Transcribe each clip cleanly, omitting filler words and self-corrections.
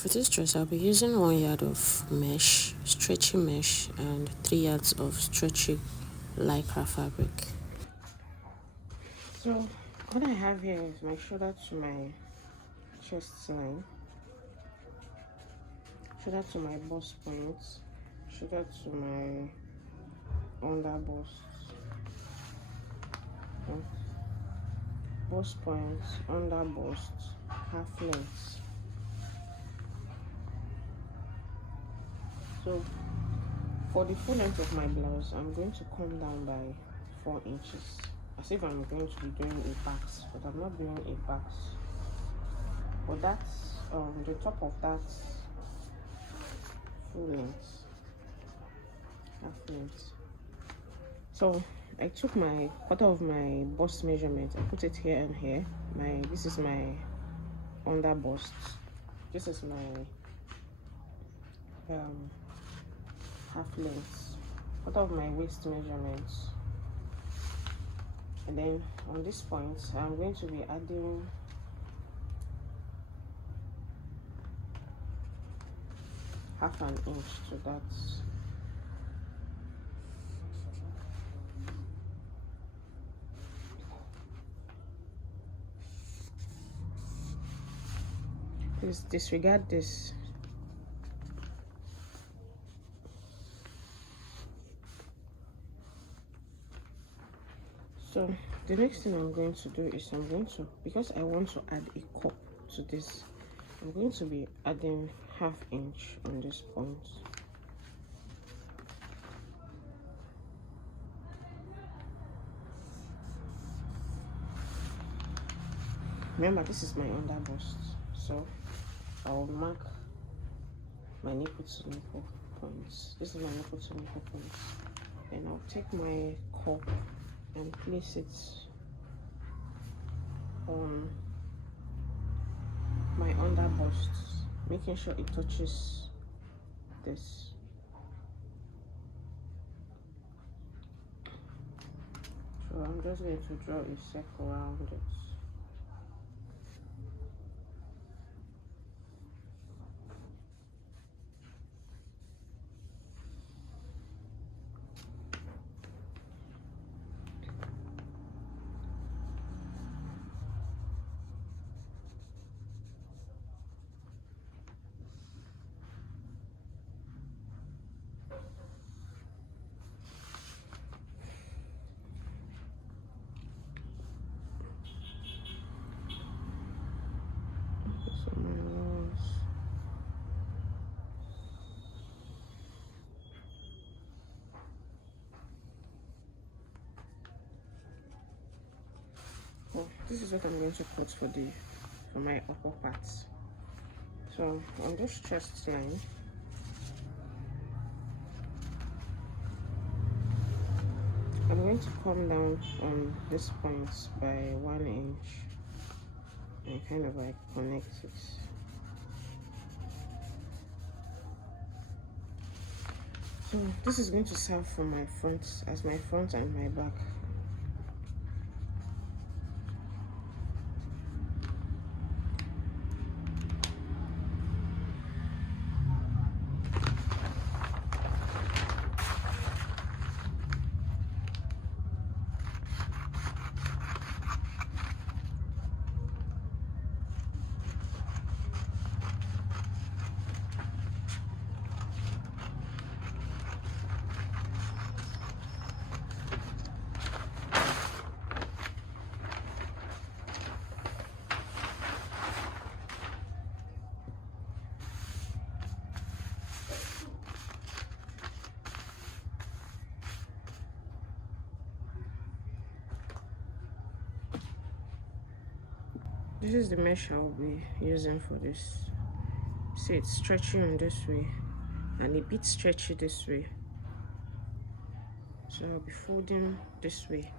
For this dress, I'll be using 1 yard of mesh, stretchy mesh, and 3 yards of stretchy lycra fabric. So what I have here is my shoulder to my chest line, shoulder to my bust point, shoulder to my under bust, bust point, under bust, half length. So for the full length of my blouse, I'm going to come down by 4 inches, as if I'm going to be doing a backs, but I'm not doing a backs. But that's the top of that full length, half length. So I took my quarter of my bust measurement, I put it here and here. This is my under bust, this is my half length, quarter of my waist measurement, and then on this point I'm going to be adding half an inch to that. Please disregard this. So the next thing I'm going to do is because I want to add a cup to this, I'm going to be adding half inch on this point. Remember, this is my under bust, so I will mark my nipple to nipple points. This is my nipple to nipple points. Then I'll take my cup and place it on my under bust, making sure it touches this. So I'm just going to draw a circle around it. This is what I'm going to put for my upper parts. So on this chest line, I'm going to come down on this point by 1 inch and kind of like connect it. So this is going to serve for my front, as my front and my back. This is the mesh I will be using for this. See, it's stretchy on this way and a bit stretchy this way. So I'll be folding this way.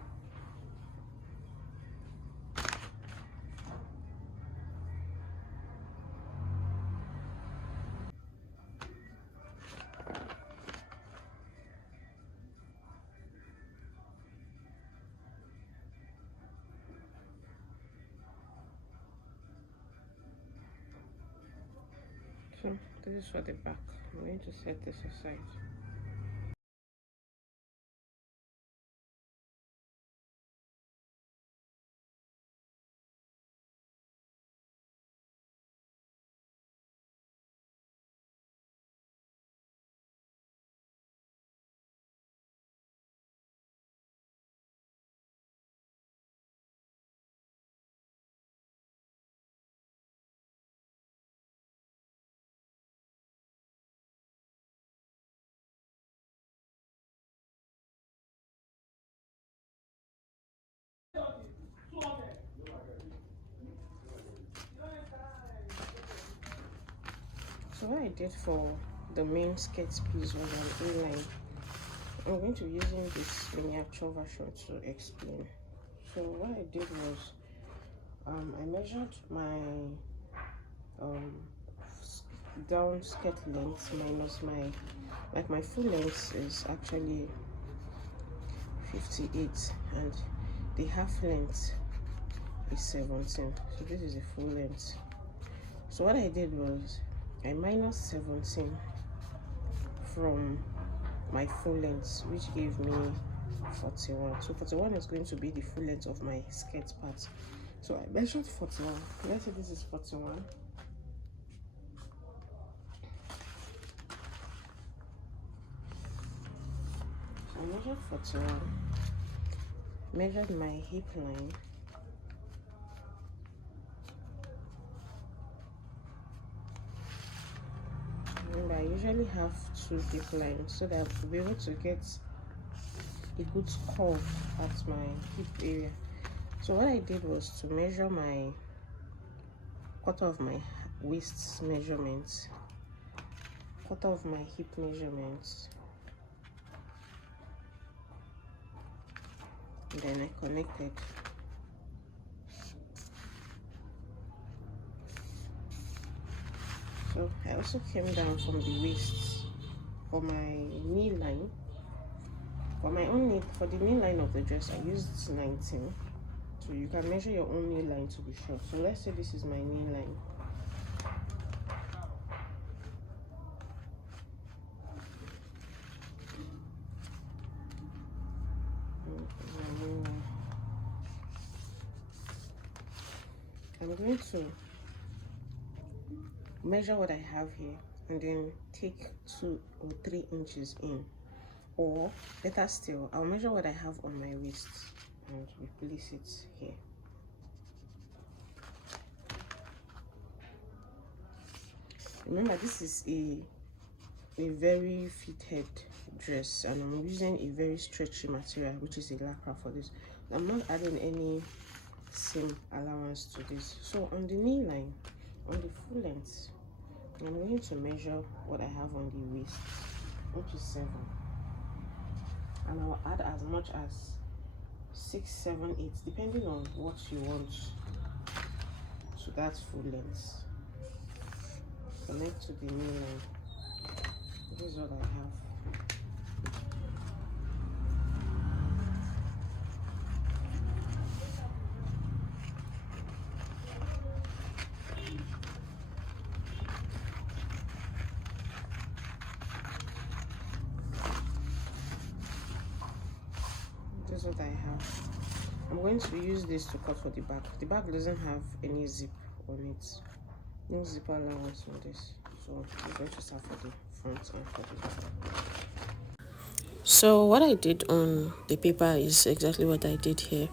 So this is for the back. I'm going to set this aside. So what I did for the main skirt piece was an A-line. I'm going to be using this miniature version to explain. So what I did was I measured my down skirt length minus my full length is actually 58 and the half length is 17. So this is a full length. So what I did was I minus 17 from my full length, which gave me 41. So 41 is going to be the full length of my skirt part. So I measured 41. Let's say this is 41. So I measured 41. Measured my hip line. Remember, I usually have 2 hip lines so that I'll be able to get a good curve at my hip area. So what I did was to measure my quarter of my waist measurements, quarter of my hip measurements, and then I connected. So I also came down from the waist for my knee line. For my own knee, for the knee line of the dress, I used 19. So you can measure your own knee line to be sure. So let's say this is my knee line. I'm going to measure what I have here and then take 2 or 3 inches in, or better still, I'll measure what I have on my waist and replace it here. Remember, this is a very fitted dress and I'm using a very stretchy material, which is a lycra for this. I'm not adding any seam allowance to this. So on the knee line, on the full length, I'm going to measure what I have on the waist, which is 7, and I'll add as much as 6, 7, 8, depending on what you want to that full length. Connect to the knee line. This is what I have. This is what I have. I'm going to use this to cut for the back. The back doesn't have any zip on it. No zipper allowance on this. So I'm going to start for the front and for the back. So what I did on the paper is exactly what I did here.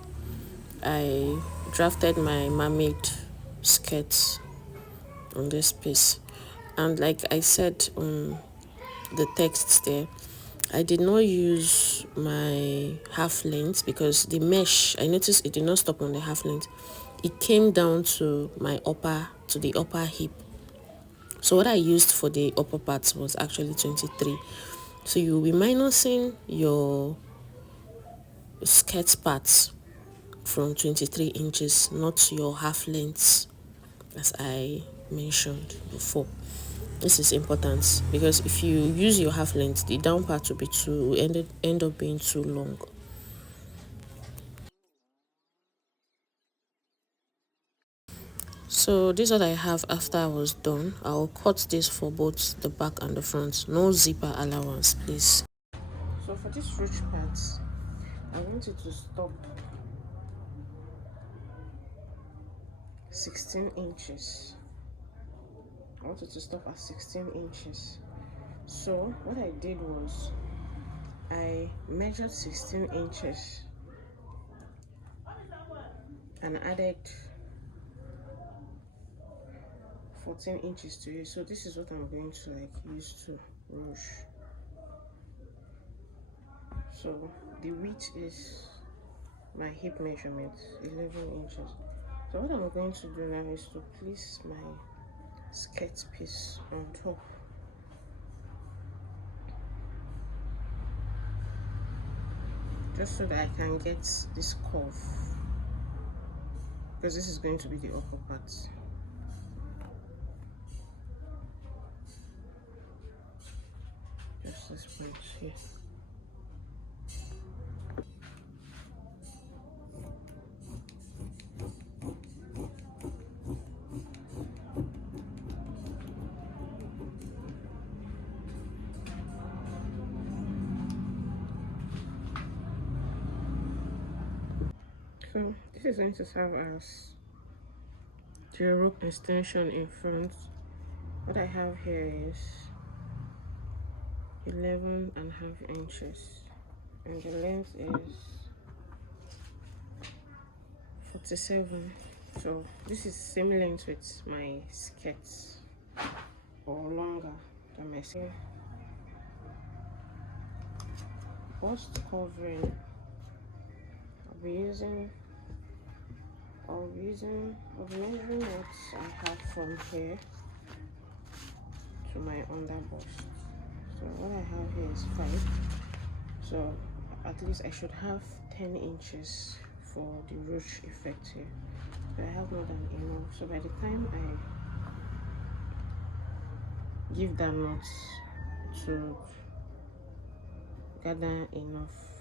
I drafted my mermaid skirt on this piece, and like I said on the text there, I did not use my half length because the mesh, I noticed it did not stop on the half length. It came down to my the upper hip. So what I used for the upper parts was actually 23. So you'll be minusing your skirt parts from 23 inches, not your half lengths, as I mentioned before. This is important because if you use your half length, the down part will end up being too long. So So this is what I have after I was done. I'll cut this for both the back and the front. No zipper allowance, please. So for this ruch part, I want it to stop 16 inches. I want it to stop at 16 inches. So what I did was I measured 16 inches and added 14 inches to it. So this is what I'm going to use to ruch. So the width is my hip measurement, 11 inches. So what I'm going to do now is to place my skirt piece on top. Just so that I can get this curve, because this is going to be the upper part. Just this point here. So this is going to serve as the rope extension in front. What I have here is 11.5 inches and the length is 47. So this is same length with my skirts, or longer than my skirt. Bust covering, I'll be measuring what I have from here to my under bust. So what I have here is 5. So at least I should have 10 inches for the ruch effect here. But I have more than enough. So by the time I give that knot to gather enough